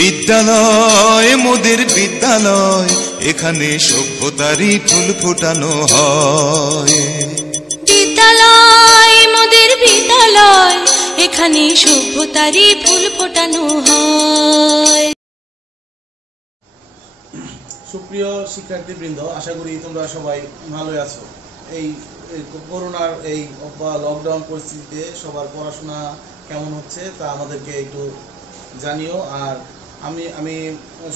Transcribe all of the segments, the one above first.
বিদ্যালয় মোদের বিদ্যালয়, এখানে সভ্যতারই ফুল ফোটানো হয়। বিদ্যালয় মোদের বিদ্যালয়, এখানে সভ্যতারই ফুল ফোটানো হয়। সুপ্রিয় শিক্ষার্থীবৃন্দ, আশা করি তোমরা সবাই ভালোই আছো। এই করোনার এই লকডাউন পরিস্থিতিতে সবার পড়াশোনা কেমন হচ্ছে তা আমাদেরকে একটু জানিও। আর আমি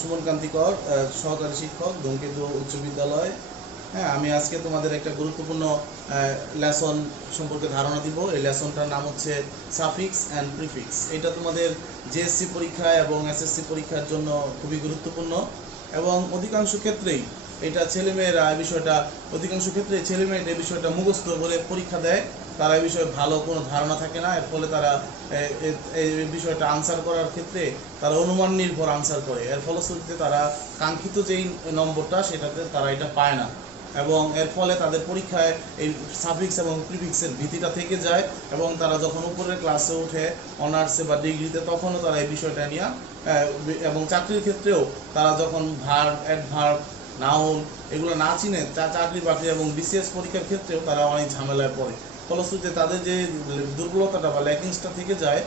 সুমন কান্তিকর, সহকারী শিক্ষক, ধূমকেতু উচ্চ বিদ্যালয়। হ্যাঁ, আমি আজকে তোমাদের একটা গুরুত্বপূর্ণ লেসন সম্পর্কে ধারণা দিব। এই লেসনটার নাম হচ্ছে সাফিক্স অ্যান্ড প্রিফিক্স। এটা তোমাদের জেএসসি পরীক্ষা এবং এসএসসি পরীক্ষার জন্য খুবই গুরুত্বপূর্ণ এবং অধিকাংশ ক্ষেত্রেই এটা ছেলেমেয়েরা এই বিষয়টা মুখস্থ করে পরীক্ষা দেয়। তারা এই বিষয়ে ভালো কোনো ধারণা থাকে না, এর ফলে তারা এই বিষয়টা আনসার করার ক্ষেত্রে তারা অনুমান নির্ভর আনসার করে। এর ফলশ্রুতিতে তারা কাঙ্ক্ষিত যেই নম্বরটা সেটাতে তারা এটা পায় না এবং এর ফলে তাদের পরীক্ষায় এই সাফিক্স এবং প্রিফিক্সের ভীতিটা থেকে যায় এবং তারা যখন উপরের ক্লাসে ওঠে অনার্সে বা ডিগ্রিতে, তখনও তারা এই বিষয়টা নিয়ে এবং চাকরির ক্ষেত্রেও তারা যখন ভার্ব, অ্যাডভার্ব, নাউন এগুলো না চিনে চাকরি বাকরি এবং বিসিএস পরীক্ষার ক্ষেত্রেও তারা অনেক ঝামেলায় পড়ে। ফলশ্রুতিতে তাদের যে দুর্বলতাটা বা ল্যাকিংসটা থেকে যায়,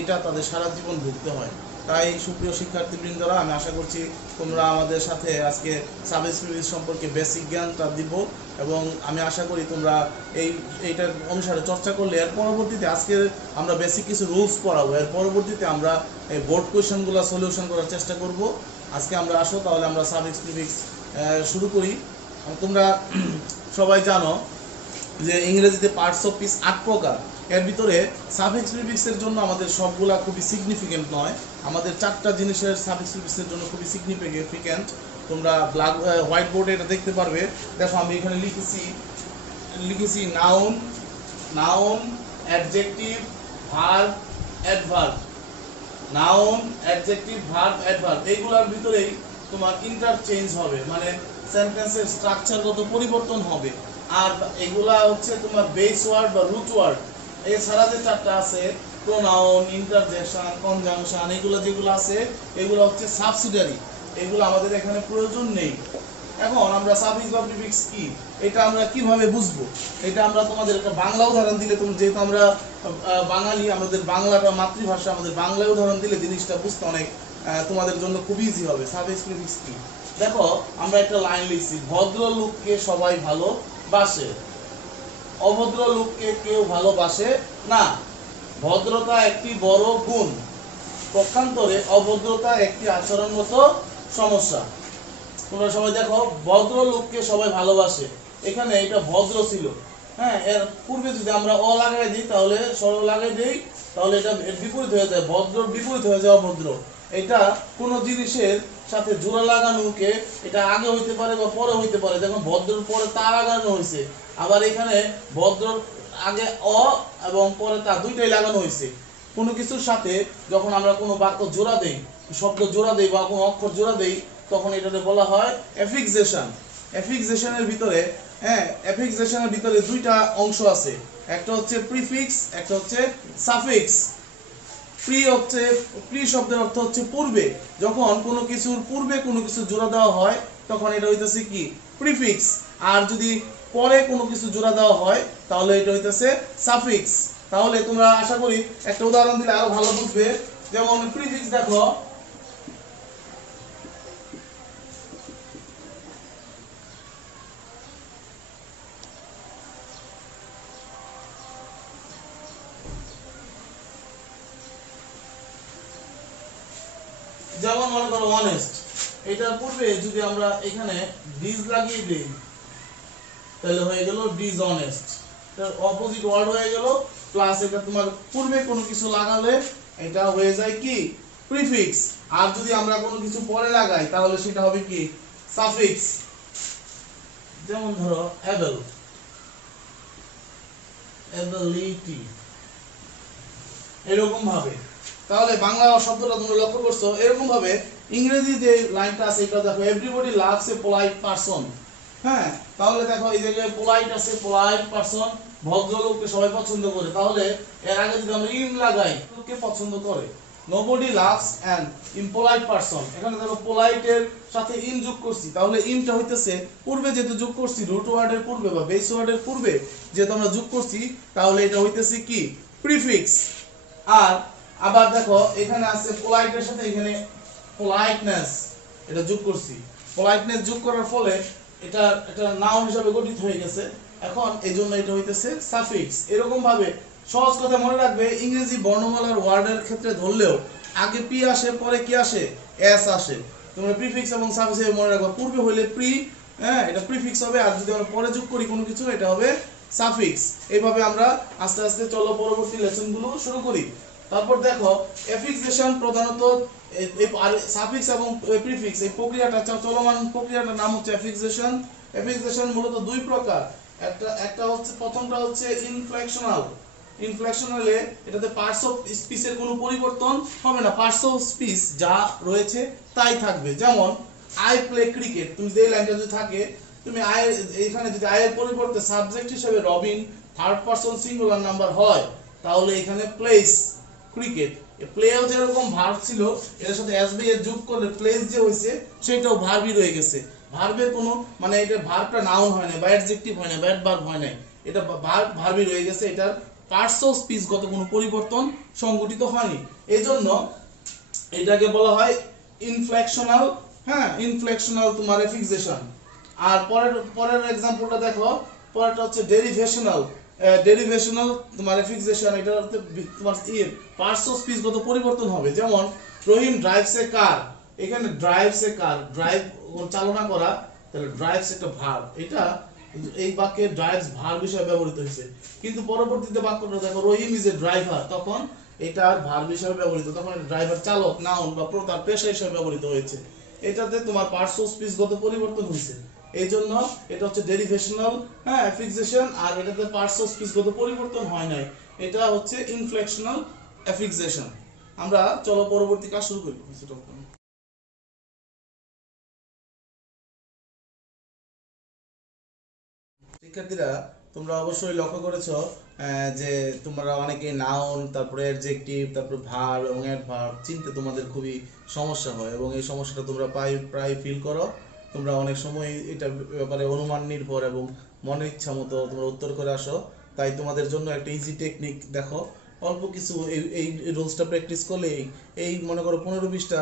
এটা তাদের সারা জীবন ভুগতে হয়। তাই সুপ্রিয় শিক্ষার্থীবৃন্দরা, আমি আশা করছি তোমরা আমাদের সাথে আজকে সাফিক্স প্রিফিক্স সম্পর্কে বেসিক জ্ঞানটা দিব এবং আমি আশা করি তোমরা এইটার অনুসারে চর্চা করলে এর পরবর্তীতে আজকে আমরা বেসিক কিছু রুলস পড়াবো। এর পরবর্তীতে আমরা এই বোর্ড কোয়েশনগুলো সলিউশন করার চেষ্টা করব। আজকে আমরা আসো তাহলে আমরা সাফিক্স প্রিফিক্স শুরু করি। তোমরা সবাই জানো যে ইংরেজিতে পার্টস অফ স্পিচ 8 প্রকার। এর ভিতরে সাফিক্স প্রিফিক্সের জন্য আমাদের সবগুলা খুবই সিগনিফিকেন্ট নয়, আমাদের 4টা জিনিসের সাফিক্স প্রিফিক্সের জন্য খুবই সিগনিফিকেন্ট। তোমরা হোয়াইট বোর্ডে এটা দেখতে পারবে। দেখো আমি এখানে লিখেছি noun, adjective, verb, adverb. Noun, adjective, verb, adverb এইগুলোর ভিতরেই তোমার ইন্টারচেঞ্জ হবে, মানে সেন্টেন্সের স্ট্রাকচারগত পরিবর্তন হবে। আর এগুলা হচ্ছে তোমার বেস ওয়ার্ড বা রুট ওয়ার্ড। এছাড়া যে 4টা আছে প্রোনাউন, ইন্টারজেকশন, কনজাংশন, এগুলো যেগুলো আছে এগুলো হচ্ছে সাবসিডিয়ারি, এগুলো আমাদের এখানে প্রয়োজন নেই। এখন আমরা সাফিক্স বা প্রিফিক্স কি, এটা আমরা কিভাবে বুঝবো? এটা আমরা তোমাদের একটা বাংলা উদাহরণ দিলে, যেহেতু আমরা বাঙালি, আমাদের বাংলাটা মাতৃভাষা, আমাদের বাংলায় উদাহরণ দিলে জিনিসটা বুঝতে অনেক তোমাদের জন্য খুব ইজি হবে। সাফিক্স প্রিফিক্স কি, দেখো আমরা একটা লাইন লিখছি, ভদ্রলোককে সবাই ভালোবাসে, অভদ্র লোককে কেউ ভালোবাসে না। ভদ্রতা একটি বড় গুণ, পক্ষান্তরে অভদ্রতা একটি আচরণগত সমস্যা। তোমরা সবাই দেখো, ভদ্র লোককে সবাই ভালোবাসে, এখানে এটা ভদ্র ছিল। হ্যাঁ, এর পূর্বে যদি আমরা অ লাগাই দিই, তাহলে সরল লাগাই দিই, তাহলে এটা বিপরীত হয়ে যায়, ভদ্রর বিপরীত হয়ে যায় অভদ্র। এটা কোন জিনিসের সাথে জোড়া লাগানোকে এটা আগে হইতে পারে বা পরে হইতে পারে। দেখুন, ভদ্রর পরে তা লাগানো হয়েছে, আবার এখানে ভদ্রর আগে অ এবং পরে তা, দুইটাই লাগানো হয়েছে। কোনো কিছুর সাথে যখন আমরা কোনো বাক্য জোড়া দেই, শব্দ জোড়া দেই বা কোনো অক্ষর জোড়া দেই, তখন এটাকে বলা হয় এফিক্সেশন। এফিক্সেশনের ভিতরে দুইটা অংশ আছে, একটা হচ্ছে প্রিফিক্স, একটা হচ্ছে সাফিক্স। প্রি শব্দের অর্থ হচ্ছে পূর্বে। যখন কোনো কিছুর পূর্বে কোনো কিছু জোড়া দেওয়া হয় তখন এটা হইতেছে কি, প্রিফিক্স। আর যদি পরে কোনো কিছু জোড়া দেওয়া হয় তাহলে এটা হইতেছে সাফিক্স। তাহলে তোমরা আশা করি একটা উদাহরণ দিলে আরো ভালো বুঝবে। যেমন প্রিফিক্স দেখো, যেমন মনে করো অনেস্ট, এটার পূর্বে যদি আমরা এখানে ডিজ লাগিয়ে দিই তাহলে হয়ে গেল ডিসঅনেস্ট, এর অপোজিট ওয়ার্ড হয়ে গেল। প্লাস এটা তোমার পূর্বে কোনো কিছু লাগালে এটা হয়ে যায় কি, প্রিফিক্স। আর যদি আমরা কোনো কিছু পরে লাগাই তাহলে সেটা হবে কি, সাফিক্স। যেমন ধরো অ্যাবল, অ্যাবিলিটি, এরকম ভাবে। তাহলে বাংলা শব্দটা তোমরা লক্ষ্য করছো, এরকম ভাবে ইংরেজি যে লাইনটা আছে এটা দেখো, এভরিবডি লাভস এ পোলাইট পারসন। হ্যাঁ, তাহলে দেখো এই জায়গায় পোলাইট আছে, পোলাইট পারসন, ভদ্রলোককে সবাই পছন্দ করে। তাহলে এর আগে যদি আমরা ইন লাগাই, লোককে পছন্দ করে। Nobody loves an impolite person. এখানে দেখো পোলাইটের সাথে ইন যোগ করছি, তাহলে ইনটা হইতেছে পূর্বে যেহেতু যোগ করছি রুট ওয়ার্ডের পূর্বে বা বেস ওয়ার্ডের পূর্বে যেহেতু আমরা যোগ করছি, তাহলে এটা হইতেছে কি প্রিফিক্স। আর আবার দেখো এখানে আছে পোলাইটের সাথে এখানে পোলাইটনেস, এটা যোগ করছি। পোলাইটনেস যোগ করার ফলে এটা নাউন হিসাবে গঠিত হয়ে গেছে। এখন এই জন্য এটা হইতেছে সাফিক্স। এরকম ভাবে সহজ কথা মনে রাখবে, ইংরেজি বর্ণমালার ওয়ার্ডের ক্ষেত্রে ধরলেও আগে পি আসে, পরে কি আসে, এস আসে। তোমরা প্রিফিক্স এবং সাফিক্স মনে রাখবে। পূর্বে হইলে প্রি, হ্যাঁ এটা প্রিফিক্স হবে, আর যদি আমরা পরে যোগ করি কোনো কিছু এটা হবে সাফিক্স। এইভাবে আমরা আস্তে আস্তে চলো পরবর্তী লেসনগুলো শুরু করি। তারপর দেখো এফিক্সেশন প্রধানত সাফিক্স এবং প্রিফিক্স এই প্রক্রিয়াটা চলমান প্রক্রিয়াটার নাম হচ্ছে এফিক্সেশন। এফিক্সেশন মূলত দুই প্রকার। একটা হচ্ছে প্রথমটা হচ্ছে ইনফ্লেকশনাল। ইনফ্লেকশনালে এটাতে পার্টস অফ স্পিচের কোনো পরিবর্তন হবে না, পার্টস অফ স্পিচ যা রয়েছে তাই থাকবে। যেমন আই প্লে ক্রিকেট, তুমি যে লাইনটা যদি থাকে, তুমি আই এখানে যদি আই এর পরিবর্তে সাবজেক্ট হিসেবে Robin third person singular number হয়, তাহলে এখানে প্লেস ক্রিকেট। প্লেও যেরকম ভার্ব ছিল এর সাথে এসবি এর যোগ করলে প্লেস যে হইছে সেটাও ভার্বই রয়ে গেছে। ভার্বের কোনো মানে এটা ভার্বটা নাউন হয় না বা অ্যাডজেক্টিভ হয় না বা অ্যাডভার্ব হয় না, এটা ভার্বই রয়ে গেছে। এটার পার্টস অফ স্পিচগত কোনো পরিবর্তন সংঘটিত হয়নি, এইজন্য এটাকে বলা হয় ইনফ্লেকশনাল। হ্যাঁ ইনফ্লেকশনাল তোমার এফিক্সেশন। আর পরের এক্সাম্পলটা দেখো, পরেরটা হচ্ছে ডেরিভেশনাল। ডেরিভেশনাল তোমার এফিক্সেশন, এটা তোমার পার্টস অফ স্পিচগত পরিবর্তন হবে। যেমন রহিম ড্রাইভস এ কার, এখানে ড্রাইভস এ কার, ড্রাইভ চালনা করা, তাহলে ড্রাইভস একটা ভার্ব, এটা এই বাক্যে ড্রাইভস ভার্ব হিসেবে ব্যবহৃত হয়েছে। কিন্তু পরবর্তীতে বাক্যটা দেখো রহিম ইজ এ ড্রাইভার, তখন এটা ভার্ব হিসেবে ব্যবহৃত, তখন ড্রাইভার চালক নাউন বা তার পেশা হিসেবে ব্যবহৃত হয়েছে। এটাতে তোমার পার্টস অফ স্পিচগত পরিবর্তন হয়েছে, এই জন্য এটা হচ্ছে ডেরিভেশনাল হ্যাঁ এফিক্সেশন। আর এটাতে পার্টস অফ স্পিচগত পরিবর্তন হয় নাই, এটা হচ্ছে ইনফ্লেকশনাল এফিক্সেশন। আমরা চলো পরবর্তী কাজ শুরু করি। শিক্ষার্থীরা তোমরা অবশ্যই লক্ষ্য করেছো যে তোমরা অনেকে নাউন, তারপরে অ্যাডজেক্টিভ, তারপরে ভার্ব এবং অ্যাডভার্ব চিনতে তোমাদের খুবই সমস্যা হয়, এবং এই সমস্যাটা তোমরা প্রায় ফিল করো। তোমরা অনেক সময় এটা ব্যাপারে অনুমান নির্ভর এবং মনের ইচ্ছা মতো তোমরা উত্তর করে আসো। তাই তোমাদের জন্য একটা ইজি টেকনিক দেখো, অল্প কিছু এই রুলসটা প্র্যাকটিস করলে এই মনে করো 15-20টা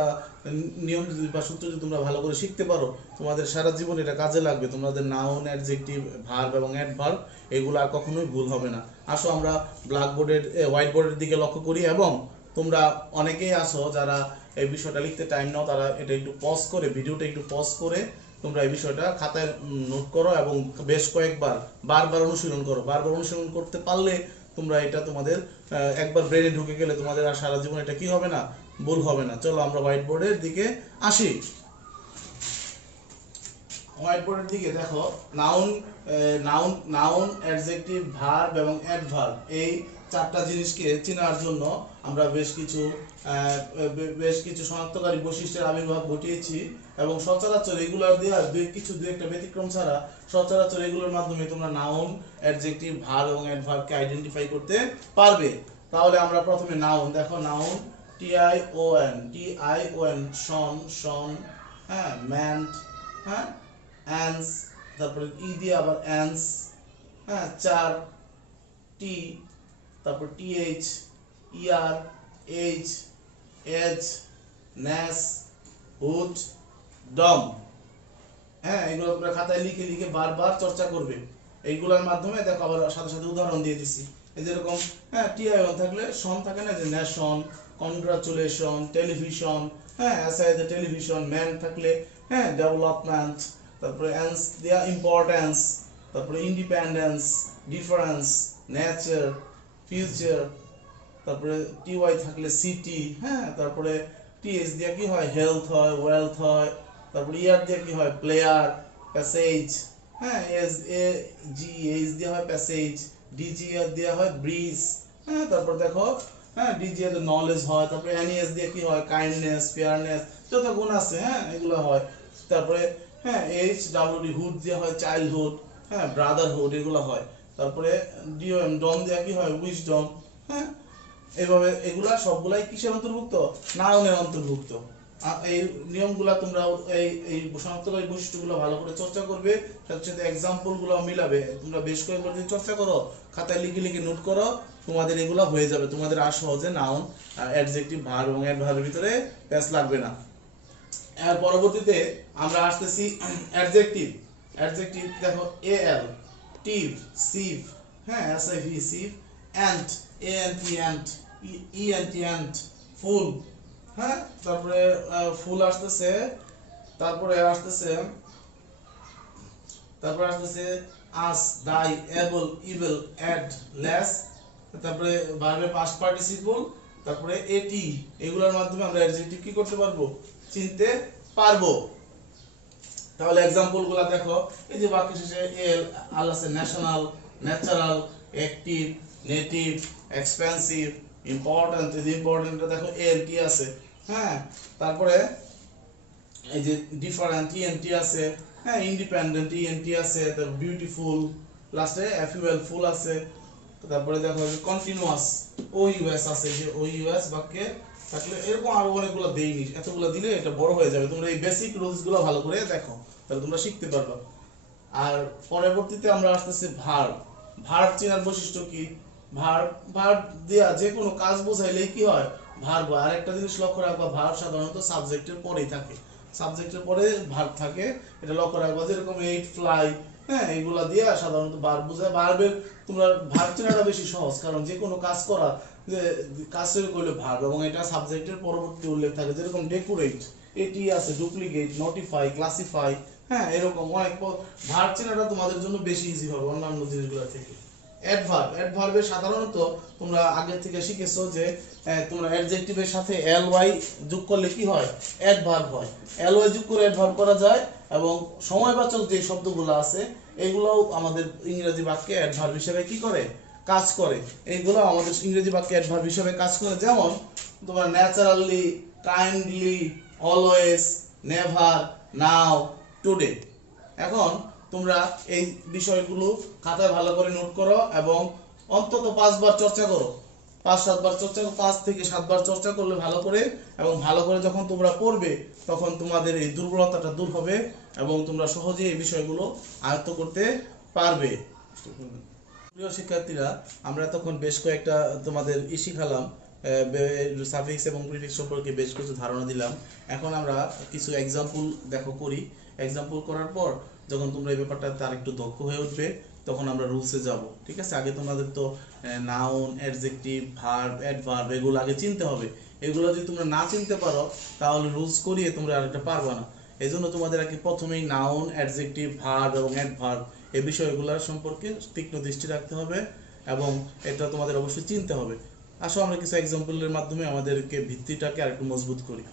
নিয়ম বা সূত্র যদি তোমরা ভালো করে শিখতে পারো, তোমাদের সারা জীবন এটা কাজে লাগবে। তোমাদের নাউন, অ্যাডজেক্টিভ, ভার্ব এবং অ্যাডভার্ব এগুলো আর কখনোই ভুল হবে না। আসো আমরা ব্ল্যাকবোর্ডের হোয়াইট বোর্ডের দিকে লক্ষ্য করি, এবং তোমরা অনেকেই আসো যারা এই বিষয়টা লিখতে টাইম নাও, তারা এটা একটু পজ করে, ভিডিওটা একটু পজ করে তোমরা এই বিষয়টা খাতায় নোট করো এবং বেশ কয়েকবার বারবার অনুশীলন করো। বারবার অনুশীলন করতে পারলে তোমরা এটা তোমাদের একবার ব্রেনে ঢুকে গেলে তোমাদের আর সারা জীবন এটা কি হবে না, ভুল হবে না। চলো আমরা হোয়াইট বোর্ডের দিকে আসি। হোয়াইট বোর্ডের দিকে দেখো, নাউন, অ্যাডজেক্টিভ, ভার্ব এবং অ্যাডভার্ব এই চারটা জিনিসকে চেনার জন্য আমরা বেশ কিছু শনাক্তকারী বৈশিষ্ট্যের আবির্ভাব ঘটিয়েছি, এবং সচরাচর রেগুলার দেওয়া দুই একটা ব্যতিক্রম ছাড়া সচরাচর এগুলোর মাধ্যমে তোমরা নাউন, অ্যাডজেক্টিভ, ভার্ব এবং অ্যাডভার্বকে আইডেন্টিফাই করতে পারবে। তাহলে আমরা প্রথমে নাউন দেখো, নাউন tion শন, হ্যাঁ ম্যান্ট, হ্যাঁ অ্যান্স, তারপরে ই দিয়ে আবার অ্যান্স, হ্যাঁ চার, টি, তারপর টিএইচ, ইয়ার, এইচ, এজ, ন্যাস, হুড, ডম। হ্যাঁ এগুলো তোমরা খাতায় লিখে লিখে বারবার চর্চা করবে। এইগুলোর মাধ্যমে দেখো আবার সাথে সাথে উদাহরণ দিয়ে দিছি। এই যেরকম হ্যাঁ টিআই থাকলে শন থাকে না, যে ন্যাশন, কনগ্রাচুলেশন, টেলিভিশন, হ্যাঁ এসআই দ্য টেলিভিশন, ম্যান থাকলে হ্যাঁ ডেভেলপমেন্ট, তারপরে অ্যান্স দেয়া ইম্পর্টেন্স, তারপরে ইন্ডিপেন্ডেন্স, ডিফারেন্স, নেচার, ফিউচার, তারপরে টিওয়াই থাকলে সিটি, হ্যাঁ তারপরে টিএস দিয়ে কি হয়, হেলথ হয়, ওয়েলথ হয়, তারপরে ইয়ার দিয়ে কি হয়, প্লেয়ার, প্যাসেজ, হ্যাঁ এস এ জি এইচ দিয়ে হয় প্যাসেজ, ডিজি এর দিয়ে হয় ব্রিজ, হ্যাঁ তারপর দেখো হ্যাঁ ডিজি এর নলেজ হয়, তারপরে এনএস দিয়ে কি হয়, কাইন্ডনেস, ফেয়ারনেস, যত গুণ আছে হ্যাঁ এগুলো হয়। তারপরে হ্যাঁ এইচ ডাব্লিউডি হুড দিয়ে হয় চাইল্ডহুড, হ্যাঁ ব্রাদারহুড, এগুলো হয়। তারপরে ডিওএম ডম দিয়ে কি হয়, উইজডম, হ্যাঁ এইভাবে এগুলা সবগুলাই কিসের অন্তর্ভুক্ত? নাউনের অন্তর্ভুক্ত। এই নিয়মগুলা তোমরা এই শনাক্তকারী বৈশিষ্ট্যগুলো ভালো করে চর্চা করবে, সাথে সাথে এক্সাম্পল গুলো মিলাবে। তোমরা বেশ কয়েকবার যদি চর্চা করো, খাতায় লিখে লিখে নোট করো, তোমাদের এগুলো হয়ে যাবে। তোমাদের আর সহজে নাউন, অ্যাডজেক্টিভ, ভার্ব এবং অ্যাডভার্বের ভিতরে প্যাচ লাগবে না। এর পরবর্তীতে আমরা আসতেছি অ্যাডজেক্টিভ। অ্যাডজেক্টিভ দেখো এল, টিভ, সিভ, হ্যাঁ SIV সিভ, ant, এএনটি ant, ENT ant, ফুল, হ্যাঁ তারপরে ফুল আসতেছে, তারপরে আসতেছে আস, দাই, এবল, ইবেল, অ্যাড, লেস, তারপরে ভার্বের পাস্ট পার্টিসিপল, তারপরে এটি। এগুলোর মাধ্যমে আমরা অ্যাডজেক্টিভ কি করতে পারবো? চিনতে পারবো। তাহলে এক্সাম্পল গুলা দেখো, এই যে বাক্য শেষে এল আল আছে, national, natural, active, native, expensive, important. এই যে ইম্পর্টেন্টটা দেখো এল টি আছে, হ্যাঁ তারপরে এই যে ডিফারেন্ট ইএনটি আছে, হ্যাঁ ইন্ডিপেন্ডেন্ট ইএনটি আছে, তারপর বিউটিফুল, লাস্টে এফইউএল ফুল আছে। তারপরে দেখো কন্টিনিউয়াস ও ইউএস আছে, যে ও ইউএস বাক্যে থাকলে এরকম আরো অনেকগুলো দেইনি, এতগুলো দিলে এটা বড় হয়ে যাবে। তোমরা এই বেসিক রুলস গুলো ভালো করে দেখো, তাহলে তোমরা শিখতে পারবে। আর পরবর্তীতে আমরা আসতেছি ভার্ব। ভার্ব চেনার বৈশিষ্ট্য কি? ভার্ব দেয়া যে কোনো কাজ বোঝাইলেই কি হয়? ভার্ব। আর একটা জিনিস লক্ষ্য রাখবা, ভার্ব সাধারণত সাবজেক্টের পরেই থাকে, সাবজেক্টের পরে ভার্ব থাকে, এটা লক্ষ্য রাখবা। যেরকম এইট, ফ্লাই, হ্যাঁ এগুলা দিয়ে সাধারণত ভার্ব বোঝায়। ভার্বের তোমরা ভার্ব চেনাটা বেশি সহজ, কারণ যে কোনো কাজ করা, যে কাজ শুরু করলে ভার্ব এবং এটা সাবজেক্টের পরবর্তী উল্লেখ থাকে। যেরকম ডেকোরেট, এটি আছে, ডুপ্লিকেট, নোটিফাই, ক্লাসিফাই, হ্যাঁ এরকম অনেক ভার্ব চেনাটা তোমাদের জন্য বেশি ইজি হবে অন্যান্য জিনিসগুলো থেকে। অ্যাডভার্ব, অ্যাডভার্বে সাধারণত তোমরা আগে থেকে শিখেছো যে তোমরা অ্যাডজেক্টিভের সাথে এলওয়াই যোগ করলে কি হয়? অ্যাডভার্ব হয়। এলওয়াই যোগ করে অ্যাডভার্ব করা যায়, এবং সময়বাচক যে শব্দগুলো আছে এগুলোও আমাদের ইংরেজি বাক্যে অ্যাডভার্ব হিসেবে কি করে? কাজ করে। এইগুলো আমাদের ইংরেজি বাক্যে অ্যাডভার্ব হিসেবে কাজ করে। যেমন তোমার ন্যাচারালি, কাইন্ডলি, অলওয়েজ, নেভার, নাও, টুডে। এখন তোমরা এই বিষয়গুলো খাতায় ভালো করে নোট করো এবং অন্তত 5 বার চর্চা করো। 5-7 বার চর্চা, 5 থেকে 7 বার চর্চা করলে ভালো করে, এবং ভালো করে যখন তোমরা পড়বে তখন তোমাদের এই দুর্বলতাটা দূর হবে এবং তোমরা সহজেই এই বিষয়গুলো আয়ত্ত করতে পারবে। প্রিয় শিক্ষার্থীরা, আমরা তখন বেশ কয়েকটা তোমাদের শিখালাম, সাফিক্স এবং প্রিফিক্স সম্পর্কে বেশ কিছু ধারণা দিলাম। এখন আমরা কিছু এক্সাম্পল দেখো করি। এক্সাম্পল করার পর যখন তোমরা এই ব্যাপারটাতে আরেকটু দক্ষ হয়ে উঠবে তখন আমরা রুলসে যাব, ঠিক আছে? আগে তোমাদের তো নাউন, অ্যাডজেক্টিভ, ভার্ব, অ্যাডভার্ব এগুলো আগে চিনতে হবে। এগুলো যদি তোমরা না চিনতে পারো তাহলে রুলস করিয়ে তোমরা আরেকটা পারবে না। এই জন্য তোমাদের আগে প্রথমেই নাউন, অ্যাডজেক্টিভ, ভার্ব এবং অ্যাডভার্ব এই বিষয়গুলোর সম্পর্কে তীক্ষ্ণ দৃষ্টি রাখতে হবে এবং এটা তোমাদের অবশ্যই চিনতে হবে। আসো আমরা কিছু এক্সাম্পলের মাধ্যমে আমাদেরকে ভিত্তিটাকে আরেকটু মজবুত করি।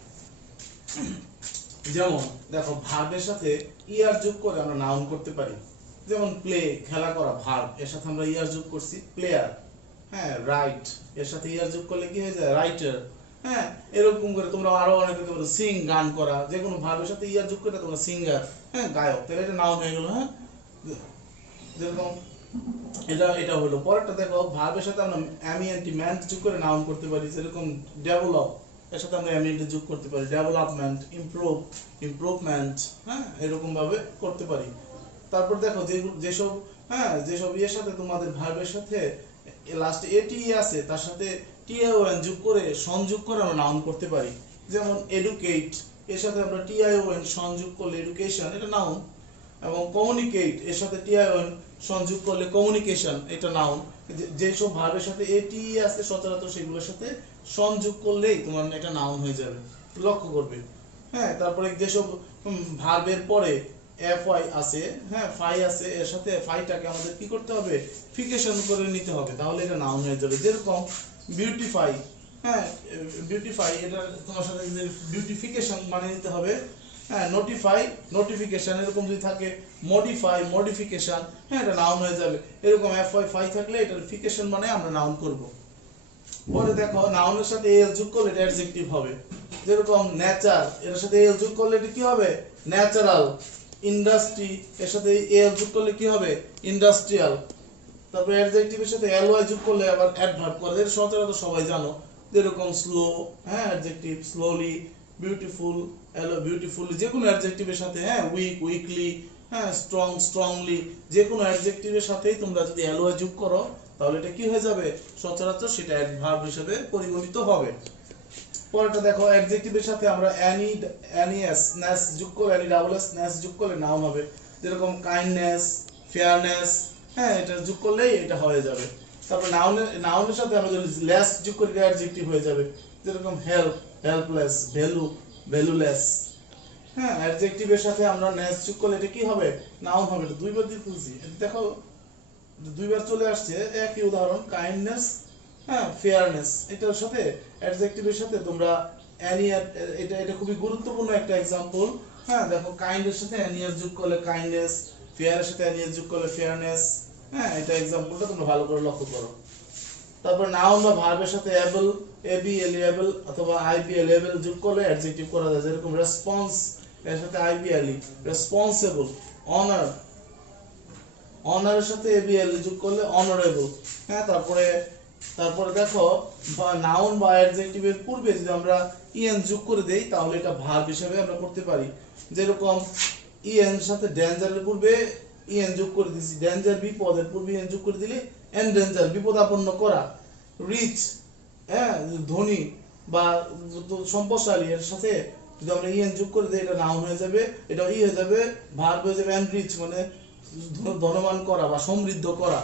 যেমন দেখো, ভার্বের সাথে ইয়ার যোগ করে আমরা নাউন করতে পারি। যেমন প্লে, খেলা করা, ভার্ব, এর সাথে আমরা ইয়ার যোগ করছি, প্লেয়ার। হ্যাঁ, রাইট, এর সাথে ইয়ার যোগ করলে কি হয়ে যায়? রাইটার। হ্যাঁ, এরকম করে তোমরা আরো অনেক কিছু করতে, সিং, গান করা। যে কোনো ভার্বের সাথে ইয়ার যোগ করে তোমরা সিঙ্গার, হ্যাঁ গায়ক, তাহলে এটা নাউন হয়ে গেল। হ্যাঁ, যেরকম এটা হলো। পরেরটা দেখো, ভার্বের সাথে আমরা এমিএন্টিমেন্ট যোগ করে নাউন করতে পারি। যেরকম ডেভেলপ, এর সাথে আমরা এমিএন্ট যোগ করতে পারি, ডেভেলপমেন্ট, ইমপ্রুভ, ইমপ্রুভমেন্ট, হ্যাঁ এরকম ভাবে করতে পারি। তারপর দেখো যেসব এর সাথে তোমাদের ভার্বের সাথে লাস্টে এটি আছে, তার সাথে টিআইওএন যোগ করে, সংযোগ করে আমরা নাউন করতে পারি। যেমন এডুকেট, এর সাথে আমরা টিআইওএন সংযোগ করলে এডুকেশন, এটা নাউন। এবং কমিউনিকেট, এর সাথে টিআইওএন সংযোগ করলে কমিউনিকেশন, এটা নাউন। যেসব ভার্বের সাথে এটি আছে সচরাচর সেগুলোর সাথে সংযোগ করলেই তোমার এটা নাউন হয়ে যাবে, লক্ষ্য করবে। হ্যাঁ, তারপরে যেসব ভার্বের পরে এফওয়াই আছে, হ্যাঁ ফাই আছে, এর সাথে ফাইটাকে আমাদের কি করতে হবে? ফিকেশন করে নিতে হবে, তাহলে এটা নাউন হয়ে যাবে। যেরকম বিউটিফাই, হ্যাঁ বিউটিফাই, এটা তোমার সাথে বিউটিফিকেশন মানে নিতে হবে। হ্যাঁ, নোটিফাই, নোটিফিকেশন, এরকম যদি থাকে মডিফাই, মডিফিকেশন, হ্যাঁ এটা নাউন হয়ে যাবে। এরকম এফওয়াই ফাই থাকলে এটার ফিকেশন মানে আমরা নাউন করব। পরে দেখো, নাউনের সাথে এল যোগ করলে এটা অ্যাডজেক্টিভ হবে। যেরকম নেচার, এর সাথে এল যোগ করলে এটা কি হবে? ন্যাচারাল। ইন্ডাস্ট্রি, এর সাথে এল যোগ করলে কি হবে? ইন্ডাস্ট্রিয়াল। তারপরে অ্যাডজেক্টিভের সাথে ly যোগ করলে আবার অ্যাডভার্ব করে, এর সচরাচর সবাই জানো, যেরকম স্লো, হ্যাঁ অ্যাডজেক্টিভ স্লোলি, বিউটিফুল, বিউটিফুলি, যে কোনো অ্যাডজেক্টিভের সাথে, হ্যাঁ উইক উইকলি, হ্যাঁ স্ট্রং স্ট্রংলি, যে কোনো অ্যাডজেক্টিভের সাথেই তোমরা যদি ly যোগ করো তাহলে এটা কি হয়ে যাবে, সচরাচর সেটা অ্যাডভার্ব হিসেবে পরিগণিত হবে। পরেরটা দেখো, অ্যাডজেক্টিভের সাথে আমরা নেস যোগ করলে, নেস যোগ করলে নাউন হবে, যেরকম কাইন্ডনেস, ফেয়ারনেস, হ্যাঁ এটা যোগ করলেই এটা হয়ে যাবে। তারপর নাউনের সাথে আমরা যদি লেস যোগ করি অ্যাডজেক্টিভ হয়ে যাবে, যেরকম হেল্প, হেল্পলেস, ভ্যালু, ভ্যালুলেস। হ্যাঁ অ্যাডজেক্টিভের সাথে আমরা নেস যোগ করলে এটা কি হবে, নাউন হবে। এটা দুইবার দিয়ে তুলছি, দেখো দুইবার চলে আসছে একই উদাহরণ, কাইন্ডনেস, হ্যাঁ ফেয়ারনেস, এটার সাথে অ্যাডজেক্টিভের সাথে তোমরা এটা খুবই গুরুত্বপূর্ণ একটা एग्जांपल। হ্যাঁ দেখো, কাইন্ডের সাথে অ্যানিয়াস যোগ করলে কাইন্ডনেস, ফেয়ারের সাথে অ্যানিয়াস যোগ করলে ফেয়ারনেস। হ্যাঁ এটা एग्जांपलটা তোমরা ভালো করে লক্ষ্য করো। তারপর নাউন বা ভার্বের সাথে এবল, এবল অথবা এবল যোগ করলে অ্যাডজেক্টিভ করা যায়, যেরকম রেসপন্স এর সাথে রেসপন্সিবল, অনার, অনারের সাথে এবল যোগ করলে অনারেবল। হ্যাঁ তারপরে দেখো, নাউন বা অ্যাডজেক্টিভের পূর্বে যদি আমরা ইএন যোগ করে দেই তাহলে এটা ভার্ব হিসেবে আমরা করতে পারি, যেরকম ইএন সাথে ডেঞ্জারের পূর্বে ইএন যোগ করে দিছি, ডেঞ্জার বিপদের পূর্বে ইএন যোগ করে দিলে এনডেঞ্জার বিপদাপন্ন করা। রিচ, হ্যাঁ ধনী বা সম্পদশালী, এর সাথে যদি আমরা ইএন যোগ করে দিই এটা নাউন হয়ে যাবে, এটা হয়ে যাবে ভার্ব হয়ে যাবে এনরিচ, মানে ধনবান করা বা সমৃদ্ধ করা।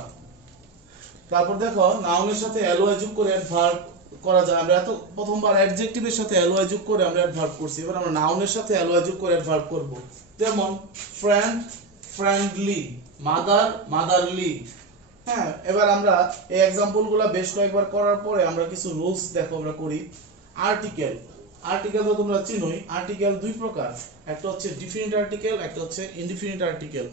তারপর দেখো, নাউনের সাথে ly যোগ করে অ্যাডভার্ব করা যায়। আমরা এত প্রথমবার অ্যাডজেক্টিভের সাথে ly যোগ করে আমরা অ্যাডভার্ব করছি, এবার আমরা নাউনের সাথে ly যোগ করে অ্যাডভার্ব করব। যেমন ফ্রেন্ড, ফ্রেন্ডলি, মাদার, মাদারলি। হ্যাঁ এবার আমরা এই एग्जांपलগুলো বেশ কয়েকবার করার পরে আমরা কিছু রুলস দেখো আমরা করি। আর্টিকেল, আর্টিকেল তো তোমরা চিনোই, আর্টিকেল দুই প্রকার, একটা হচ্ছে ডিফিনিট আর্টিকেল, একটা হচ্ছে ইনডিফিনিট আর্টিকেল।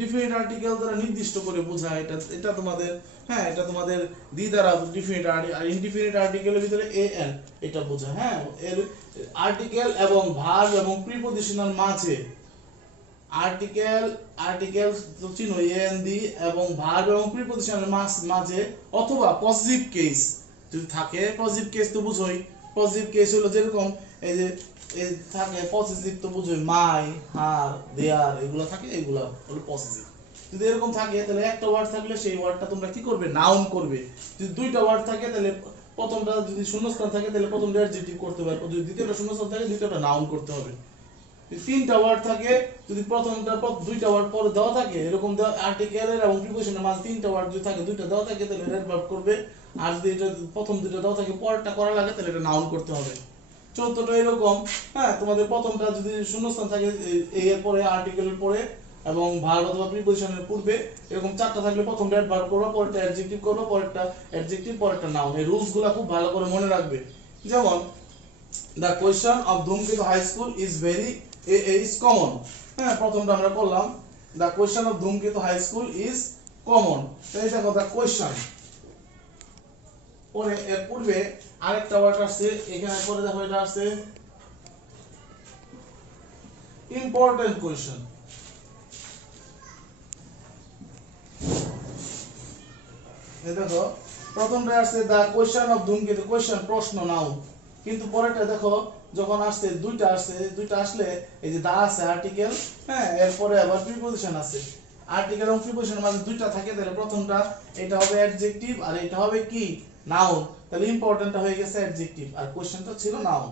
ডিফিনিট আর্টিকেল দ্বারা নির্দিষ্ট করে বোঝায়, এটা তোমাদের, হ্যাঁ এটা তোমাদের দ্বারা ডিফিনিট, আর ইনডিফিনিট আর্টিকেলের ভিতরে এন এটা বোঝায়। হ্যাঁ এর আর্টিকেল এবং ভার্ব এবং প্রিপজিশনাল মাঝে, আর্টিকেল তো চিনো এন দি, এবং ভার্ব এবং প্রিপজিশনাল মাঝে অথবা পজিটিভ কেস যদি থাকে, পজিটিভ কেস তো বুঝোই, পজিটিভ কেস হলো যেরকম এই যে থাকে পজিটিভ তো বুঝোই, মাই, হার, দেয়ার, এগুলো থাকে, এগুলো হলো পজিটিভ। যদি এরকম থাকে তাহলে একটা ওয়ার্ড থাকলে সেই ওয়ার্ডটা তোমরা কি করবে, নাউন করবে। যদি দুইটা ওয়ার্ড থাকে তাহলে প্রথমটা যদি শূন্যস্থান থাকে তাহলে প্রথমটা অ্যাডজেক্টিভ করতে হবে, যদি দ্বিতীয়টা শূন্যস্থান থাকে দ্বিতীয়টা নাউন করতে হবে। তিনটা ওয়ার্ড থাকে, যদি প্রথমটা দুইটা ওয়ার্ড পরে দেওয়া থাকে, এরকম আর্টিকেলের এবং প্রিপজিশনের মাঝে তিনটা ওয়ার্ড যদি থাকে, দুইটা দেওয়া থাকে তাহলে অ্যাডভার্ব করবে, আর যদি এটা প্রথম দুইটা দেওয়া থাকে পরেরটা করা লাগে তাহলে এটা নাউন করতে হবে। চতুর্থটা এরকম, হ্যাঁ তোমাদের প্রথমটা যদি শূন্যস্থান থাকে এর পরে, আর্টিকেলের পরে এবং ভার্ব অথবা প্রিপজিশনের পূর্বে, এরকম চারটা থাকলে প্রথমটা অ্যাডভার্ব করবে, পরেরটা অ্যাডজেক্টিভ করবে, পরেরটা অ্যাডজেক্টিভ, পরেরটা নাউন। এই রুলসগুলো খুব ভালো করে মনে রাখবে। যেমন the question of Dhumketu high school is very is common। হ্যাঁ প্রথমটা আমরা করলাম, the question of ধূমকেতু হাই স্কুল is common। তাই দেখো the question, পরে এর পূর্বে আরেকটা ওয়ার্ড আসছে, এখানে পরে দেখো এটা আসছে important question। এই দেখো প্রথমটা আসছে the question of ধূমকেতু, question প্রশ্ন, নাউন, কিন্তু পরেরটা দেখো যখন আসছে দুইটা আসলে এই যে দা আছে আর্টিকেল, হ্যাঁ এরপরে আবার প্রিপজিশন আছে, আর্টিকেল এবং প্রিপজিশনের মাঝে দুইটা থাকে, তাহলে প্রথমটা এটা হবে অ্যাডজেক্টিভ আর এটা হবে কি, নাউন। তাহলে ইম্পর্টেন্টটা হয়ে গেছে অ্যাডজেক্টিভ আর কোশ্চেনটা ছিল নাউন।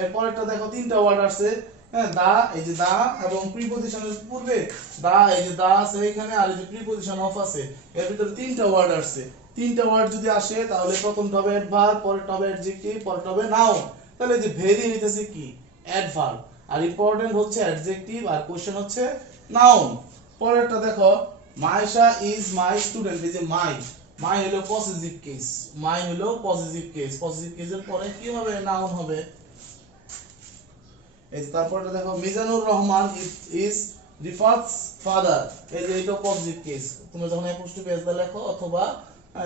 এরপরেরটা দেখো তিনটা ওয়ার্ড আসছে, হ্যাঁ দা, এই যে দা এবং প্রিপজিশনের পূর্বে দা, এই যে দা আছে এখানে, আর এই যে প্রিপজিশন অফ আছে, এর ভিতরে তিনটা ওয়ার্ড আসছে। তিনটা ওয়ার্ড যদি আসে তাহলে প্রথমটা হবে অ্যাডভার্ব, পরেরটা হবে অ্যাডজেক্টিভ, পরেরটা হবে নাউন। তাহলে যে ভেরি হইতেছে কি, অ্যাডভার্ব, আর ইম্পর্টেন্ট হচ্ছে অ্যাডজেক্টিভ, আর কোশ্চেন হচ্ছে নাউন। পরেরটা দেখো, মাইশা ইজ মাই স্টুডেন্ট, এই যে মাই হলো পজিটিভ কেস, মাই হলো পজিটিভ কেস, পজিটিভ কেসের পরে কি হবে, নাউন হবে। এই যে তারপরটা দেখো, মিজানুর রহমান ইজ রিফাতস ফাদার, এই যে এটা পজিটিভ কেস, তুমি যখন অ্যাপোস্ট্রফি এস দা লেখো অথবা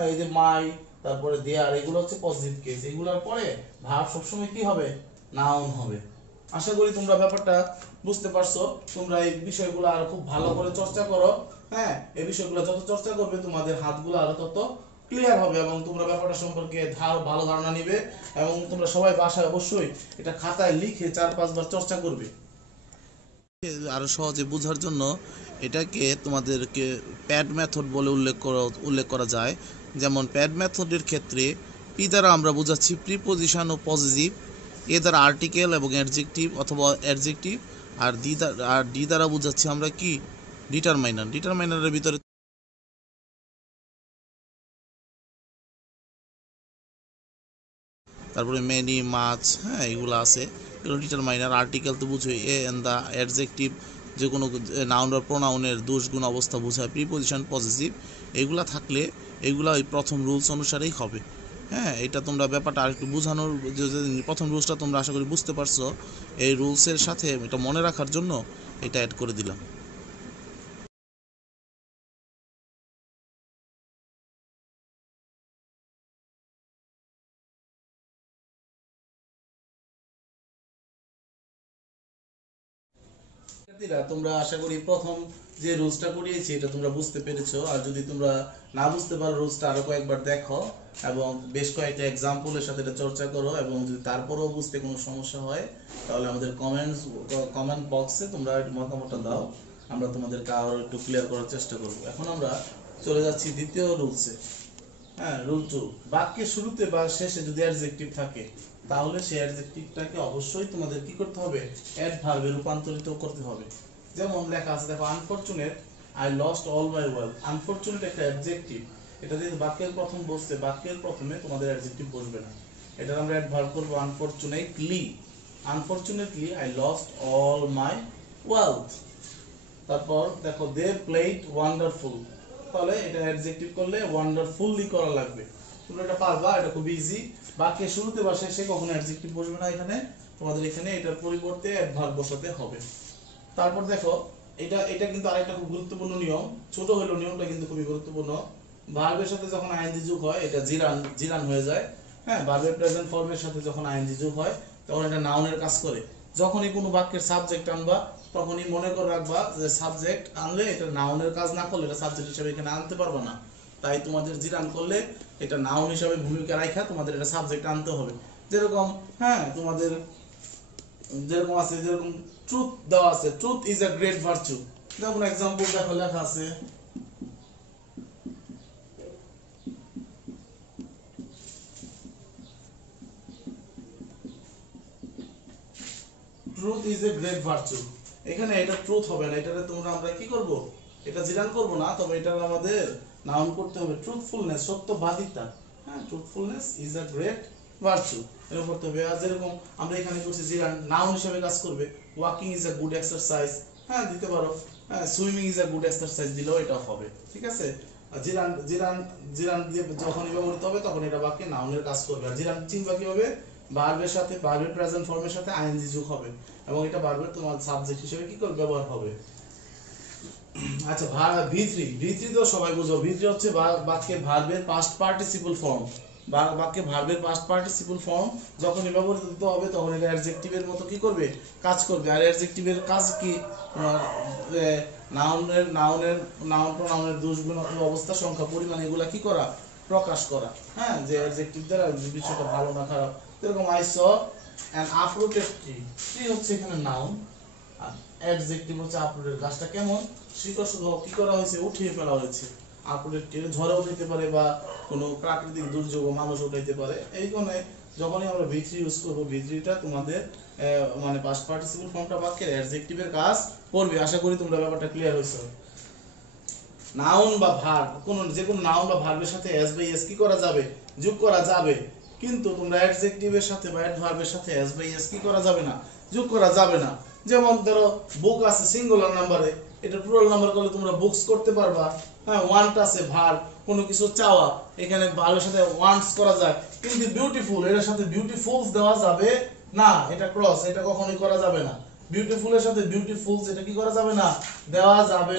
এই যে মাই, তারপরে দেয়ার, এগুলো হচ্ছে পজিটিভ কেস, এগুলোর পরে ভার্ব সবসময় কি হবে, নাউন হবে। আশা করি তোমরা ব্যাপারটা বুঝতে পারছো। তোমরা এই বিষয়গুলো আর খুব ভালো করে চর্চা করো। হ্যাঁ, এই বিষয়গুলো যত চর্চা করবে তোমাদের হাতগুলো আরো তত ক্লিয়ার হবে এবং তোমরা ব্যাপারটা সম্পর্কে ভালো ধারণা নিবে এবং তোমরা সবাই বাসায় অবশ্যই এটা খাতায় লিখে 4-5 বার চর্চা করবে। আরো সহজে বোঝার জন্য এটাকে তোমাদেরকে প্যাড মেথড বলে উল্লেখ করা যায়। যেমন প্যাড মেথডের ক্ষেত্রে পি দ্বারা আমরা বোঝাচ্ছি প্রিপোজিশন ও পজিটিভ, এ দ্বারা আর্টিকেল এবং অ্যাডজেক্টিভ অথবা অ্যাডজেক্টিভ, আর ডি দ্বারা বোঝাচ্ছি আমরা কি ডিটারমাইনার। ডিটারমাইনারের ভিতরে তারপরে মেনি, মাছ, হ্যাঁ এগুলো আছে, এগুলো ডিটারমাইনার। আর্টিকেল তো বুঝোই, এ এন্ড দা। অ্যাডজেক্টিভ যে কোনো নাউন বা প্রোনাউনের দোষ গুণ অবস্থা বোঝায়। প্রিপোজিশন, পজিটিভ এগুলা থাকলে এগুলা ওই প্রথম রুলস অনুসারেই হবে। হ্যাঁ, এটা তোমরা ব্যাপারটা আরেকটু বোঝানোর, প্রথম রুলসটা তোমরা আশা করি বুঝতে পারছো। এই রুলসের সাথে এটা মনে রাখার জন্য এটা অ্যাড করে দিলাম। তোমরা আশা করি প্রথম যে রুলসটা করিয়েছি এটা তোমরা বুঝতে পেরেছো। আর যদি তোমরা না বুঝতে পারো রুলসটা আরো কয়েকবার দেখো এবং বেশ কয়েকটা এক্সাম্পলের সাথে এটা চর্চা করো এবং যদি তারপরেও বুঝতে কোনো সমস্যা হয় তাহলে আমাদের কমেন্ট বক্সে তোমরা মতামতটা দাও, আমরা তোমাদেরকে আরো একটু ক্লিয়ার করার চেষ্টা করব। এখন আমরা চলে যাচ্ছি দ্বিতীয় রুলসে। হ্যাঁ, রুল 2, বাক্যের শুরুতে বা শেষে যদি অ্যাডজেক্টিভ থাকে তাহলে সেই অ্যাডজেক্টিভটাকে অবশ্যই তোমাদের কি করতে হবে, অ্যাডভার্বে রূপান্তরিত করতে হবে। যেমন লেখা আছে দেখো, unfortunate I lost all my wealth. Unfortunate একটা অ্যাডজেক্টিভ, এটা যদি বাক্যের প্রথম বসছে বাক্যের প্রথমে তোমাদের অ্যাডজেক্টিভ বসবে না, এটা আমরা অ্যাডভার্ব করব unfortunately. Unfortunately I lost all my wealth. তারপর দেখো, দে প্লেড ওয়ান্ডারফুল, তাহলে এটা অ্যাডজেক্টিভ করলে ওয়ান্ডারফুলি করা লাগবে। তোমরা এটা পারবা, এটা খুব ইজি। বাক্যের শুরুতে বা শেষে কখনো অ্যাডজেক্টিভ বসবে না, এখানে তোমাদের এখানে এটার পরিবর্তে অ্যাডভার্ব বসাতে হবে। তারপর দেখো, এটা কিন্তু আরেকটা খুব গুরুত্বপূর্ণ নিয়ম, ছোট হলো নিয়মটা কিন্তু খুবই গুরুত্বপূর্ণ। ভার্বের সাথে যখন আইএনজি যোগ হয় এটা জিরান হয়ে যায়। হ্যাঁ, ভার্বের প্রেজেন্ট ফর্মের সাথে যখন আইএনজি যোগ হয় তখন এটা নাউনের কাজ করে। যখনই কোনো বাক্যের সাবজেক্ট আনবা তখনই মনে করে রাখবা যে সাবজেক্ট আনলে এটা নাউনের কাজ না করলে এটা সাবজেক্ট হিসেবে এখানে আনতে পারবে না। তাই তোমাদের জিরান করলে এটা নাউন হিসেবে ভূমিকা রাখা তোমাদের এটা সাবজেক্ট আনতে হবে। যেরকম হ্যাঁ, তোমাদের যেরকম আছে, যেরকম ট্রুথ দেওয়া আছে, truth is a great virtue. যেমন एग्जांपल দেখো লেখা আছে, truth is a great virtue. এখানে এটা ট্রুথ হবে না, এটারে তোমরা আমরা কি করব, এটা জিরান করব না, তবে এটা আমাদের নাউন করতে হবে ট্রুথফুলনেস, সত্যবাদিতা। হ্যাঁ, truthfulness is a great virtue এর করতে হবে। আর যেরকম আমরা এখানে করছি জিরান নাউন হিসেবে কাজ করবে, walking is a good exercise, হ্যাঁ দিতে পারো। হ্যাঁ, swimming is a good exercise দিলেও এটা হবে, ঠিক আছে। আর জিরান দিয়ে যখনই ব্যবহৃত হবে তখন এটা বাক্যে নাউনের কাজ করবে। আর জিরান চিনবা কিভাবে, ভার্বের সাথে, ভার্বের প্রেজেন্ট ফর্মের সাথে আইএনজি যোগ হবে এবং এটা ভার্বের তোমার সাবজেক্ট হিসেবে কি করে ব্যবহার হবে। আচ্ছা, V3 তো সবাই বুঝো। V3 হচ্ছে বাক্যের ভার্বের পাস্ট পার্টিসিপল ফর্ম। বাক্যে ভার্বের পাস্ট পার্টিসিপল ফর্ম যখনই ব্যবহৃত হবে তখন এটা অ্যাডজেক্টিভের মতো কি করবে, কাজ করবে। আর অ্যাডজেক্টিভের কাজ কি, নাউন প্রোনাউনের দোষ গুণ অবস্থা, সংখ্যা, পরিমাণ এগুলা কি করা, প্রকাশ করা। হ্যাঁ, যে অ্যাডজেক্টিভ দ্বারা বিষয়টা ভালো না খারাপ। যেরকম I saw an uprooted tree, tree হচ্ছে এখানে নাউন আর অ্যাডজেক্টিভ হচ্ছে আপরুটেড। গাছটা কেমন, শিকড় কি করা হয়েছে, উঠিয়ে ফেলা হয়েছে। আপরুটেড ট্রি ঝড়ে উঠাইতে পারে বা কোনো প্রাকৃতিক দুর্যোগ মানুষ উঠাইতে পারে। এই কারণে যখনই আমরা V3 ইউজ করব, V3টা তোমাদের মানে পাস্ট পার্টিসিপল ফর্মটা বাক্যের অ্যাডজেক্টিভের কাজ করবে। আশা করি তোমরা ব্যাপারটা ক্লিয়ার হয়েছে। নাউন বা ভার্ব, যে কোনো নাউন বা ভার্বের সাথে এস বাই এস কি করা যাবে, যোগ করা যাবে, কিন্তু তোমরা অ্যাডজেক্টিভের সাথে বা অ্যাডভার্বের সাথে এস বাই এস কি করা যাবে না, যোগ করা যাবে না। যেমন ধরো বুক আছে সিঙ্গুলার নাম্বারে, এটা প্লুরাল নাম্বার করলে তোমরা বুকস করতে পারবা। হ্যাঁ, ওয়ান্ট আছে ভার্ব, কোনো কিছু চাওয়া, এখানে ভার্বের সাথে ওয়ান্টস করা যায়। কিন্তু বিউটিফুল, এর সাথে বিউটিফুলস দেওয়া যাবে না, এটা ক্রস, এটা কখনোই করা যাবে না। বিউটিফুলের সাথে বিউটিফুলস এটা কি করা যাবে না, দেওয়া যাবে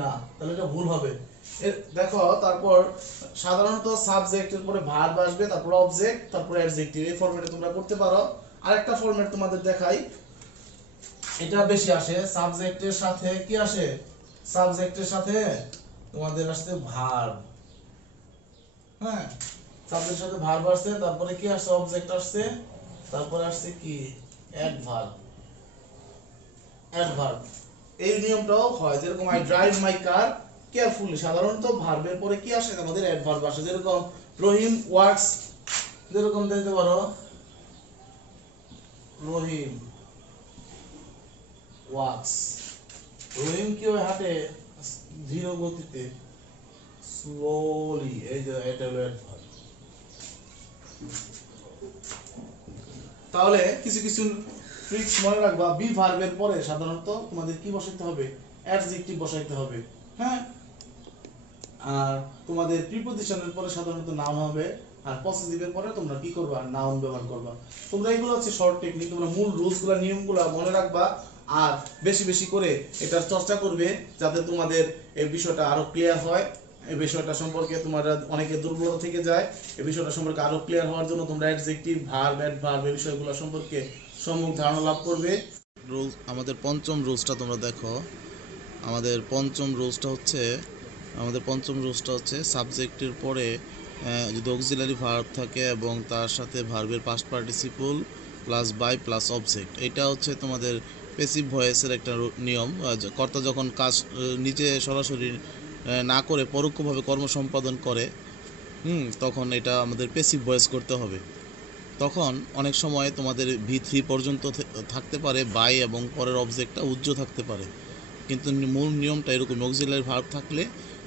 না, তাহলে এটা ভুল হবে। দেখো, তারপর সাধারণত সাবজেক্টের পরে ভার্ব আসবে, তারপর অবজেক্ট, তারপর অ্যাডজেক্টিভ। এই ফরম্যাটে তোমরা করতে পারো। আরেকটা ফরম্যাট তোমাদের দেখাই, এটা বেশি আসে, সাবজেক্টের সাথে কি আসে, সাবজেক্টের সাথে তোমাদের আসছে ভার্ব, হ্যাঁ সাবজেক্টের সাথে ভার্ব আসছে, তারপরে কি আসছে অবজেক্ট আসছে, তারপরে আসছে কি অ্যাডভার্ব। এই নিয়মটাও হয়, যেরকম I drive my car carefully, সাধারণত ভার্বের পরে কি আসে আমাদের অ্যাডভার্ব আসে, যেরকম রহিম ওয়ার্কস, যেরকম দেখতে পারো রহিম ওয়ার্কস, রহিম কি হয় হাঁটে ধীর গতিতে, স্লোলি, এই যে এটা হলো অ্যাডভার্ব। তাহলে কিছু কিছু ট্রিক্স মনে রাখবা, বি ভার্বের পরে সাধারণত তোমাদের কি বসাইতে হবে, অ্যাডজেক্টিভ বসাইতে হবে, হ্যাঁ। আর তোমাদের প্রিপজিশনের পরে সাধারণত নাউন হবে, আর পসেসিভের পরে তোমরা কি করবা, নাউন ব্যবহার করবা। তোমরা এগুলো হচ্ছে শর্ট টেকনিক, তোমরা মূল রুলসগুলো নিয়মগুলো মনে রাখবা, আর বেশি বেশি করে এটার চর্চা করবে, যাতে তোমাদের এই বিষয়টা আরো ক্লিয়ার হয়। এই বিষয়টা সম্পর্কে তোমরা অনেকে দুর্বলতা থেকে যায়, এই বিষয়টা সম্পর্কে আরো ক্লিয়ার হওয়ার জন্য তোমরা অ্যাডজেক্টিভ, ভার্ব, অ্যাডভার্ব এই বিষয়গুলো সম্পর্কে সম্যক ধারণা লাভ করবে। রুল আমাদের পঞ্চম রুলসটা তোমরা দেখো, আমাদের পঞ্চম রুলসটা হচ্ছে সাবজেক্টের পরে যদি অক্সিলারি ভার্ব থাকে এবং তার সাথে ভার্বের past participle plus by plus object, এটা হচ্ছে তোমাদের প্যাসিভ ভয়েসের একটা নিয়ম। কর্তা যখন কাজ নিজে সরাসরি না করে পরোক্ষভাবে কর্ম সম্পাদন করে, তখন এটা আমাদের প্যাসিভ ভয়েস করতে হবে। তখন অনেক সময় তোমাদের V3 পর্যন্ত থাকতে পারে বাই, এবং পরের অবজেক্টটা উজ্জ থাকতে পারে, কিন্তু মূল নিয়মটা এরকম, অক্সিলারি ভার্ব থাকলে,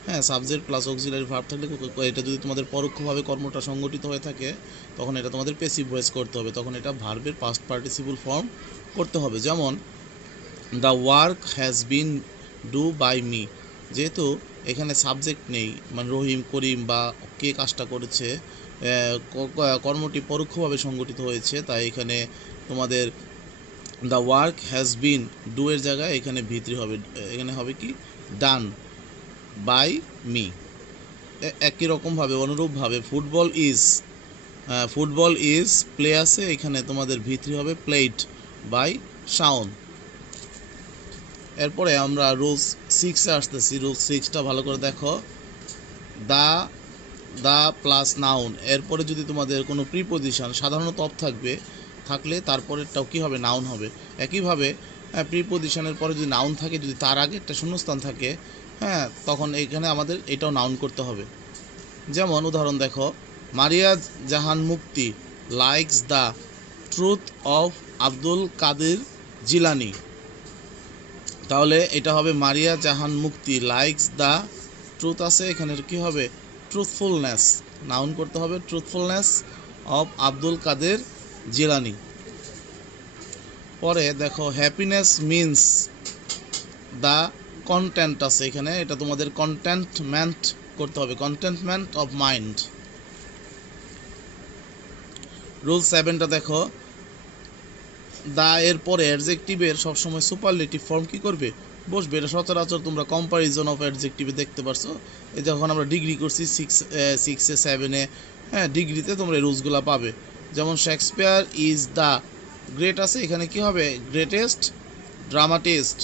হ্যাঁ সাবজেক্ট প্লাস অক্সিলারি ভার্ব থাকলে, এটা যদি তোমাদের পরোক্ষভাবে কর্মটা সংগঠিত হয়ে থাকে তখন এটা তোমাদের প্যাসিভ ভয়েস করতে হবে, তখন এটা ভার্বের পাস্ট পার্টিসিপল ফর্ম করতে হবে। যেমন the work has been do by me, যেহেতু এখানে সাবজেক্ট নেই, মানে রহিম, করিম বা কে কাজটা করেছে, কর্মটি পরোক্ষভাবে সংগঠিত হয়েছে, তাই এখানে তোমাদের the work has been, do এর জায়গায় এখানে V3 হবে, এখানে হবে কি ডান বাই মি। একই রকমভাবে অনুরূপভাবে ফুটবল ইজ প্লে আছে, এখানে তোমাদের V3 হবে প্লেড বাই শাওন। এরপরে আমরা রুলস 6-এ আসতেছি। রুলস 6টা ভালো করে দেখো, দা প্লাস নাউন, এরপরে যদি তোমাদের কোনো প্রিপজিশন সাধারণত অফ থাকলে তারপরেরটাও কি হবে, নাউন হবে। একইভাবে প্রিপজিশনের পরে যদি নাউন থাকে, যদি তার আগে একটা শূন্যস্থান থাকে, হ্যাঁ তখন এখানে আমাদের এটাও নাউন করতে হবে। যেমন উদাহরণ দেখো, Maria Jahan Mukti likes the truth of Abdul Kader Jilani, তাহলে এটা হবে মারিয়া Jahan Mukti likes the truth আছে, এখানে কি হবে ট্রুথফুলনেস, নাউন করতে হবে ট্রুথফুলনেস অফ আব্দুল কাদের জিলানি। পরে দেখো হ্যাপিনেস মিনস দ্য কন্টেন্ট আছে, এখানে এটা তোমাদের কন্টেন্টমেন্ট করতে হবে, কন্টেন্টমেন্ট অফ মাইন্ড। রুল 7টা দেখো, দা এর পরে অ্যাডজেক্টিভের সবসময় সুপারলেটিভ ফর্ম কি করবে, বসবে। এটা সচরাচর তোমরা কম্পারিজন অফ অ্যাডজেক্টিভে দেখতে পারছো, এই যখন আমরা ডিগ্রি করছি 6-এ 7-এ, হ্যাঁ ডিগ্রিতে তোমরা এই রুলসগুলো পাবে। যেমন শেক্সপিয়ার ইজ দ্য গ্রেট আছে, এখানে কি হবে greatest dramatist.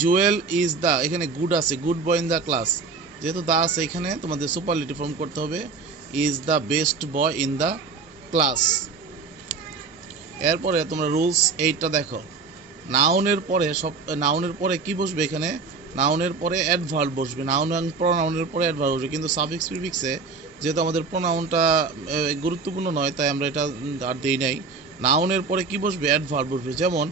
Jewel is the, এখানে গুড আছে, good boy in the class, যেহেতু দা আছে এখানে তোমাদের সুপারলেটিভ ফর্ম করতে হবে, is the best boy in the class. এরপরে তোমরা রুলস 8টা দেখো, নাউনের পরে কি বসবে, এখানে নাউনের পরে অ্যাডভার্ব বসবে, নাউন এবং প্রোনাউনের পরে অ্যাডভার্ব বসবে, কিন্তু সাফিক্স প্রিফিক্সে যেহেতু আমাদের প্রোনাউনটা গুরুত্বপূর্ণ নয় তাই আমরা এটা আর দেই নাই। নাউনের পরে কি বসবে, অ্যাডভার্ব বসবে। যেমন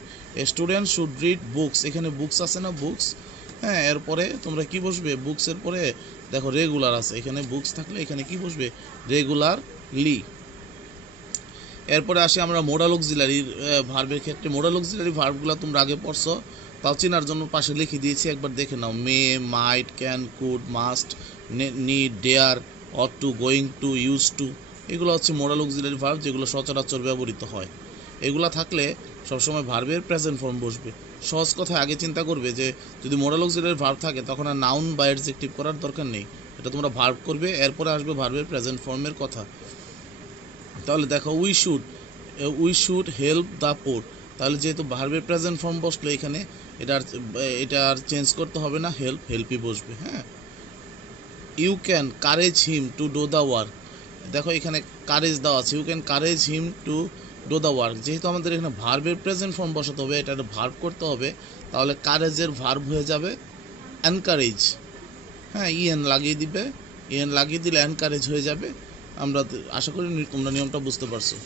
স্টুডেন্ট শুড রিড বুকস, এখানে বুকস আছে না, বুকস, হ্যাঁ এরপরে তোমরা কি বসবে, বুকসের পরে দেখো রেগুলার আছে, এখানে বুকস থাকলে এখানে কি বসবে, রেগুলারলি। এরপরে আসি আমরা মোডাল অক্সিলারির ভার্বের ক্ষেত্রে। মোডাল অক্সিলারি ভার্বগুলো তোমরা আগে পড়ছো, তাও চেনার জন্য পাশে লিখে দিয়েছি, একবার দেখে নাও। May, might, can, could, must, need, dare, ought to, going to, use to, এগুলো হচ্ছে মোডাল অক্সিলারি ভার্ব, যেগুলো সচরাচর ব্যবহৃত হয়। এগুলো থাকলে সবসময় ভার্বের প্রেজেন্ট ফর্ম বসবে। সহজ কথায় আগে চিন্তা করবে যে যদি মোডাল অক্সিলারি ভার্ব থাকে তখন আর নাউন বা অ্যাডজেক্টিভ করার দরকার নেই, এটা তোমরা ভার্ব করবে, এরপরে আসবে ভার্বের প্রেজেন্ট ফর্মের কথা। তাহলে দেখো we should help the poor, তাহলে যেহেতু ভার্বের প্রেজেন্ট ফর্ম বসলো এখানে এটা আর চেঞ্জ করতে হবে না, হেল্পই বসবে। হ্যাঁ, you can courage him to do the work. দেখো এখানে কারেজ দেওয়া আছে, you can courage him to do the work. যেহেতু আমাদের এখানে ভার্বের প্রেজেন্ট ফর্ম বসাতে হবে, এটা ভার্ব করতে হবে, তাহলে কারেজের ভার্ব হয়ে যাবে এনকারেজ। হ্যাঁ, ইএন লাগিয়ে দিবে, ইএন লাগিয়ে দিলে এনকারেজ হয়ে যাবে। আমরা আশা করি তোমরা নিয়মটা বুঝতে পারছো।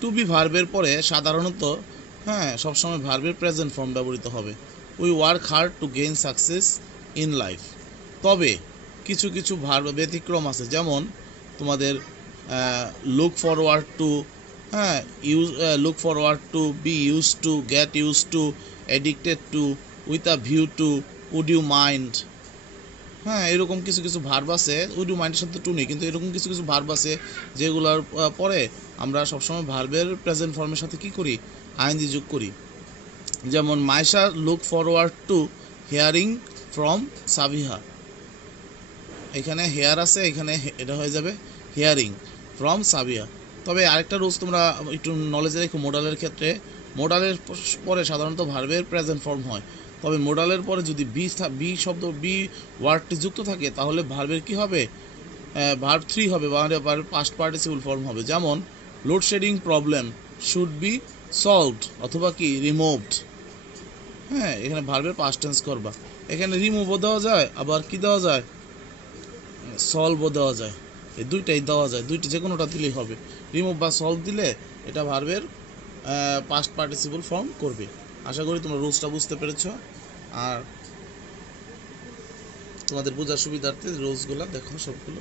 টু বি ভার্বের পরে সাধারণত সবসময় ভার্বের প্রেজেন্ট ফর্ম ব্যবহৃত হবে। We work hard to gain success in life. তবে কিছু কিছু ভার্ব ব্যতিক্রম আছে, যেমন তোমাদের look forward to, look forward to, be use to, get use to, addicted to, with a view to, would you mind. এরকম কিছু কিছু ভার্ব আছে, উড ইউ মাইন্ডের সাথে টু নেই, কিন্তু এরকম কিছু কিছু ভার্ব আছে যেগুলোর পরে আমরা সবসময় ভার্বের প্রেজেন্ট ফর্মের সাথে কি করি, আইএনজি যোগ করি। যেমন Maisha look forward two hearing from Sabiha. এখানে হেয়ার আছে, এখানে এটা হয়ে যাবে হিয়ারিং ফ্রম সাবিহা। তবে আরেকটা রুলস তোমরা একটু নলেজে রেখো, মোডালের ক্ষেত্রে মোডালের পরে সাধারণত ভার্বের প্রেজেন্ট ফর্ম হয়, তবে মোডালের পরে যদি বি ওয়ার্ডটি যুক্ত থাকে তাহলে ভার্বের কি হবে, ভার্ব 3 হবে, ভার্বের পাস্ট পার্টিসিপল ফর্ম হবে। যেমন load shedding problem should be solved অথবা কি রিমুভড। এখানে ভার্বের পাস্ট টেন্স করবা। এখানে রিমুভও দেওয়া যায়, আবার কি দেওয়া যায়, সলভও দেওয়া যায়, এই দুইটাই দেওয়া যায়, দুইটা যে কোনোটা দিলেই হবে। রিমুভ বা সলভ দিলে এটা ভার্বের পাস্ট পার্টিসিপল ফর্ম করবে। আশা করি তোমরা রুলসটা বুঝতে পেরেছো। আর তোমাদের বোঝার সুবিধার্থে রুলসগুলো দেখো সবগুলো।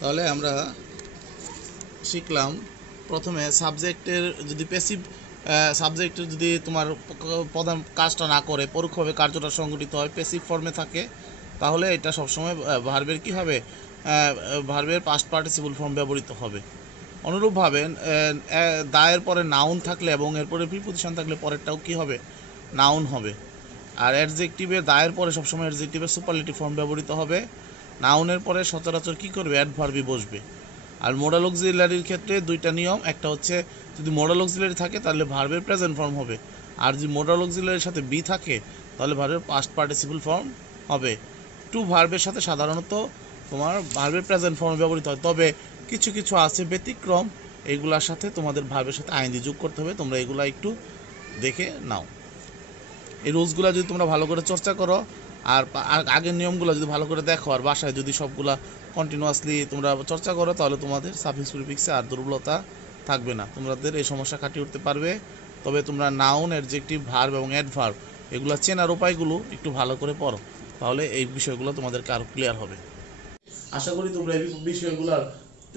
তাহলে আমরা শিখলাম প্রথমে সাবজেক্টের যদি প্যাসিভ সাবজেক্টের যদি তোমার প্রধান কাজটা না করে পরোক্ষভাবে কার্যটা সংঘটিত হয়, প্যাসিভ ফর্মে থাকে, তাহলে এটা সবসময় ভার্বের কি হবে, ভার্বের পাস্ট পার্টিসিপল ফর্ম ব্যবহৃত হবে। অনুরূপভাবে দায়ের পরে নাউন থাকলে এবং এরপরে প্রিপোজিশন থাকলে পরেরটাও কি হবে, নাউন হবে। আর অ্যাডজেক্টিভের দায়ের পরে সবসময় অ্যাডজেক্টিভের সুপারলেটিভ ফর্ম ব্যবহৃত হবে। নাউনের পরে সচরাচর কি করবে, অ্যাডভার্বই বসবে। আর মোডাল অক্সিলারির ক্ষেত্রে দুইটা নিয়ম, একটা হচ্ছে যদি মোডাল অক্সিলারি থাকে তাহলে ভার্বের প্রেজেন্ট ফর্ম হবে, আর যদি মোডাল অক্সিলারির সাথে বি থাকে তাহলে ভার্বের পাস্ট পার্টিসিপল ফর্ম হবে। টু ভার্বের সাথে সাধারণত তোমার ভার্বের প্রেজেন্ট ফর্ম ব্যবহৃত হয়, তবে কিছু কিছু আছে ব্যতিক্রম, এইগুলোর সাথে তোমাদের ভার্বের সাথে আইএনজি যোগ করতে হবে। তোমরা এগুলো একটু দেখে নাও। এই রুলসগুলো যদি তোমরা ভালো করে চর্চা করো আর আগের নিয়মগুলো যদি ভালো করে দেখো আর বাসায় যদি সবগুলা কন্টিনিউয়াসলি তোমরা চর্চা করো, তাহলে তোমাদের সাফিক্স প্রিফিক্সে আর দুর্বলতা থাকবে না, তোমাদের এই সমস্যা কাটিয়ে উঠতে পারবে। তবে তোমরা নাউন, অ্যাডজেক্টিভ, ভার্ব এবং অ্যাডভার্ব এগুলো চেনার উপায়গুলো একটু ভালো করে পড়ো, তাহলে এই বিষয়গুলো তোমাদেরকে আরও ক্লিয়ার হবে। আশা করি তোমরা এই বিষয়গুলোর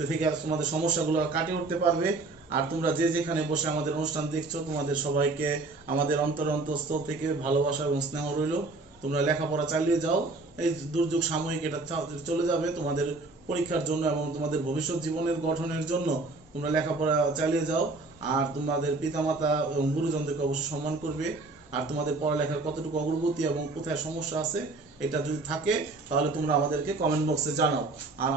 থেকে তোমাদের সমস্যাগুলো কাটিয়ে উঠতে পারবে। আর তোমরা যে যেখানে বসে আমাদের অনুষ্ঠান দেখছো, তোমাদের সবাইকে আমাদের অন্তরস্থল থেকে ভালোবাসা এবং স্নেহ রইল। তোমরা লেখাপড়া চালিয়ে যাও, এই দুর্যোগ সাময়িক, এটা চলে যাবে। তোমাদের পরীক্ষার জন্য এবং তোমাদের ভবিষ্যৎ জীবনের গঠনের জন্য তোমরা লেখাপড়া চালিয়ে যাও। আর তোমাদের পিতামাতা এবং গুরুজনদেরকে অবশ্যই সম্মান করবে। আর তোমাদের পড়ালেখার কতটুকু অগ্রগতি এবং কোথায় সমস্যা আছে এটা যদি থাকে তাহলে তোমরা আমাদেরকে কমেন্ট বক্সে জানাও। আর